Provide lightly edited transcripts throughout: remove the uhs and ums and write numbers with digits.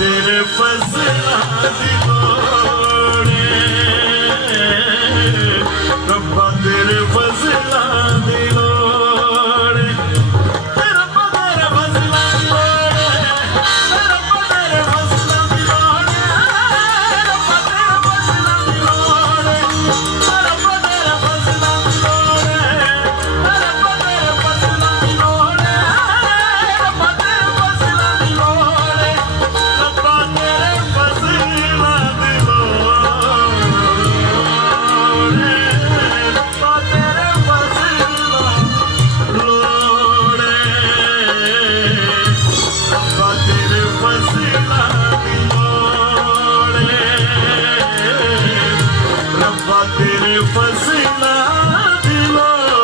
तेरे फज़लां दी लोड़े रब्बा तेरे फज़लां दी लोड़े रब्बा तेरे फज़लां दी लोड़े रब्बा तेरे फज़लां दी लोड़े रब्बा तेरे फज़लां दी लोड़े रब्बा तेरे फज़लां दी लोड़े रब्बा तेरे फज़लां दी लोड़े रब्बा तेरे फज़लां दी लोड़े रब्बा तेरे फज़लां दी लोड़े रब्बा तेरे फज़लां लोड़े रब्बा तेरे फज़लां दी लोड़े रब्बा तेरे फज़लां दी लोड़े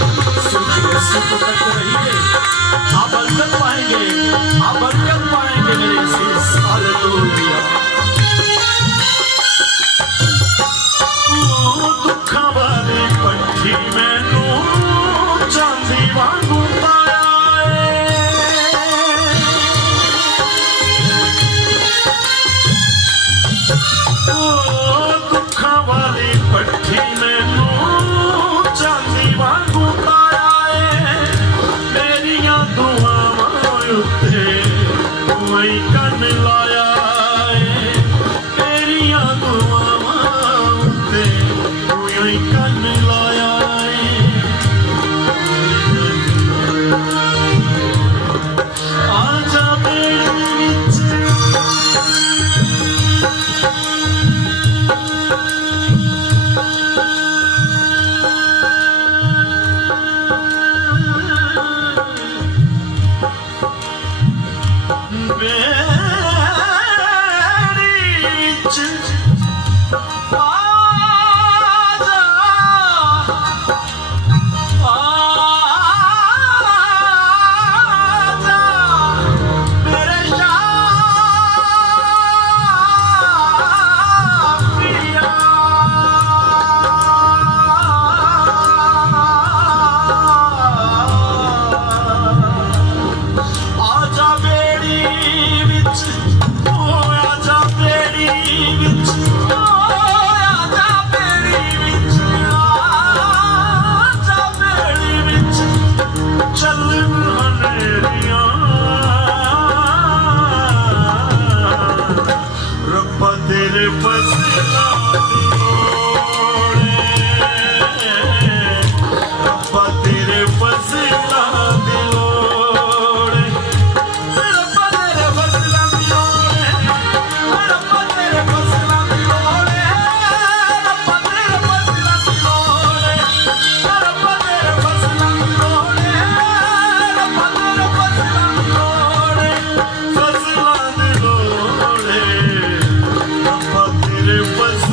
सुख तक रहिए आप बरकत पाएंगे आप बरकत पाएंगे मेरे इस हालेलुया दुखा वाली पट्टी मैनू चांदी वांगू पाया दुखा वाली पट्टी मैनू चांदी वांगू पाया मेरिया दुआवां उत्ते कोई कन लाया मेरिया दुआवां उत्ते कोई कन लाया आजा मेरे विच तेरे फज़लां दी लोड़े रब्बा तेरे फज़लां दी लोड़े रब्बा तेरे फज़लां दी लोड़े रब्बा तेरे फज़लां दी लोड़े रब्बा तेरे फज़लां दी लोड़े रब्बा तेरे फज़लां दी लोड़े रब्बा तेरे फज़लां दी लोड़े फज़लां दी लोड़े रब्बा तेरे फज़लां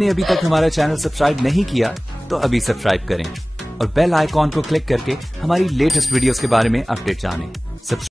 आपने अभी तक हमारा चैनल सब्सक्राइब नहीं किया तो अभी सब्सक्राइब करें और बेल आइकॉन को क्लिक करके हमारी लेटेस्ट वीडियोस के बारे में अपडेट जानें।